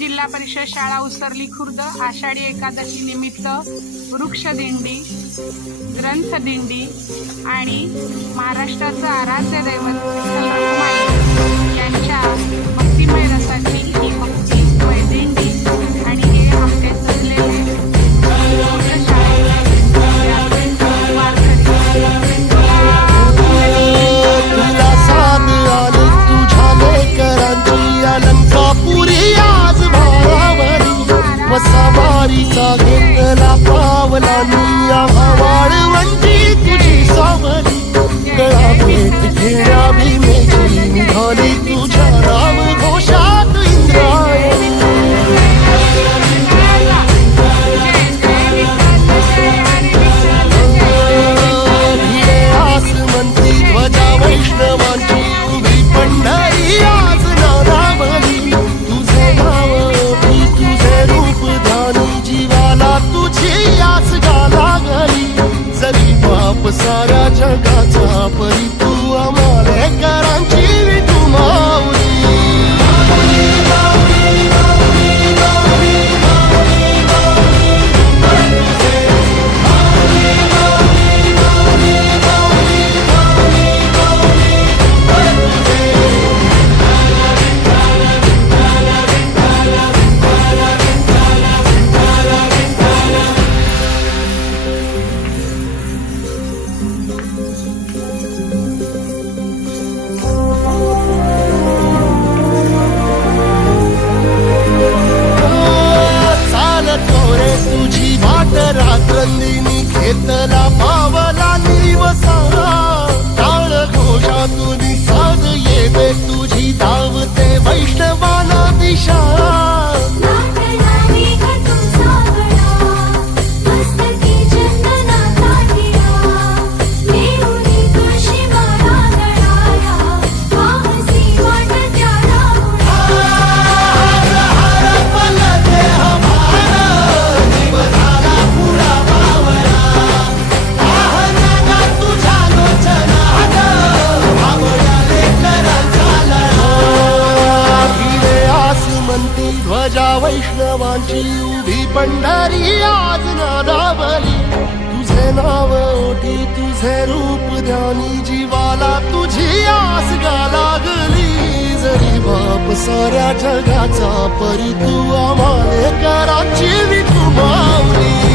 जिल्हा परिषद शाळा उसरली खुर्द आषाढी एकादशी निमित्त वृक्षदिंडी, ग्रंथदिंडी आणि महाराष्ट्राचं आराध्य दैवत विठ्ठल रखुमाई यांच्या भक्तिमय रसाची ही भक्तिमय दिंडी आणि हे आमचे सजलेले वसावारीचा घेतला पावला निया वाळवंटी तुझी सावली गळा भेट घेण्या भीमेची निघाली तुझ्या राम घोषात इंद्रायणी भिडे आसमंती ध्वजा वैष्णवांची उभी पंढरी आज नारावली तुझे नाव तुझे रूप ध्यानी जीवाला तुझी आस गाला गली जरी बाप साऱ्या जगाचा परी तू आमालेकरांची विठू माऊली रात्रंदिनी घेतला पावला निवसा टाळ घोषातून साज येते तुझी धावते वैष्णवाना दिशा ध्वजा वैष्णवांची उभी पंढरी आज नादावली तुझे नाव ओठी तुझे रूप ध्यानी जीवाला तुझी आस गा लागली जरी बाप साऱ्या जगाचा परी तू आमालेकरांची विठू माऊली